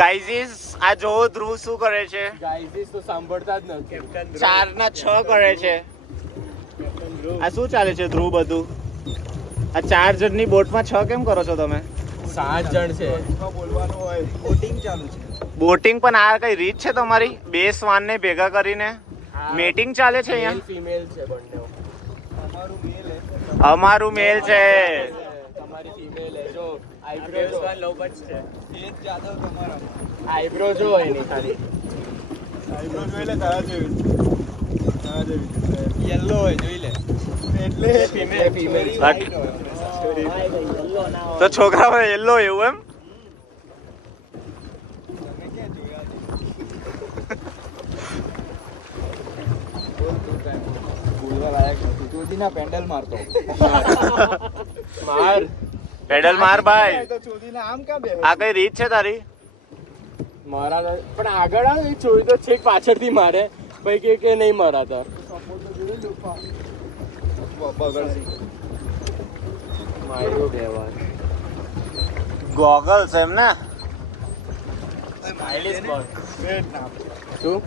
ગાઈઝીસ આ જો ધ્રુવ શું કરે છે? ગાઈઝીસ તો સાંભળતા જ નથી. 4 ના 6 કરે છે. આ શું ચાલે છે ધ્રુવ બધું? આ 4 જણની બોટમાં 6 કેમ કરો છો તમે? 7 જણ છે. બોલવાનું હોય. બોટિંગ ચાલુ છે. બોટિંગ પણ આ કઈ રીત છે તમારી? 2 શ્વાનને ભેગા કરીને મેટિંગ ચાલે છે અહીંયા? ફિમેલ છે બંને. અમારું મેલ છે. તમારી ફિમેલ છે. જો આઈબ્રો જો લવબર્ડ છે. એ જ જાદવ તમારા. આઈબ્રો જો એની ખાલી. આઈબ્રો જોઈ લે તારા જેવી. તારા જેવી. યલો હોય જોઈ લે. એટલે ફિમેલ તો છોકરા યલો એવું એમ? પેન્ડલ મારતો માર પેડલ માર ભાઈ. તો ચોદીને આમ કા બે આ કઈ રીત છે તારી? મારા પણ આગળ આવે ચોરી તો છેક પાછળથી મારે પછી કે નહીં મારાતા. માર્યો 2 વાર. ગોગલ્સ એમ ને? શું